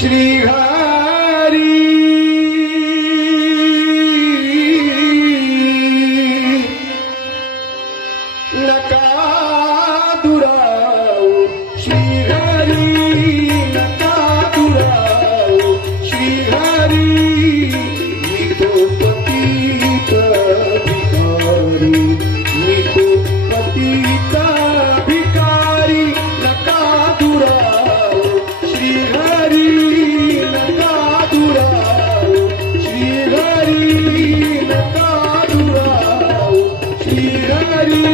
श्रीहरी नका दुरावू श्रीहरी नका दुरावू श्रीहरी मी तो पतित भिकारी मी तो पतित भिकारी नका दुरावू श्रीहरी नका दुरावू श्रीहरी नका दुरावू श्रीहरी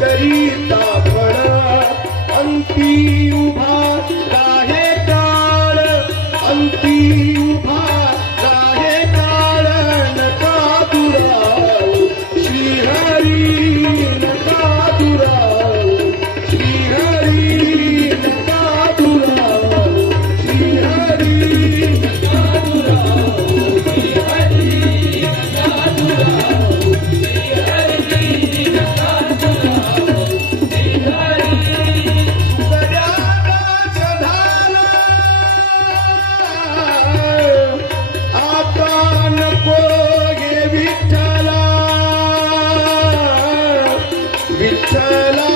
करीता फळ अंती उभा राहे काळ अंती उभा राहे काळ नका दुरावू श्रीहरी नका दुरावू श्रीहरी नका दुरावू श्रीहरी नका दुरावू श्रीहरी नका दुरावू श्रीहरी नका विठ्ठला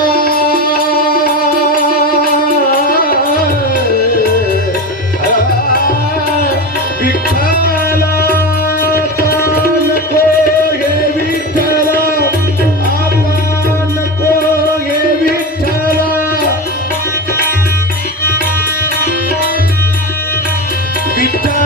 विठ्ठला नको हे विठ्ठला आपण नको हे विठ्ठला विठ्ठला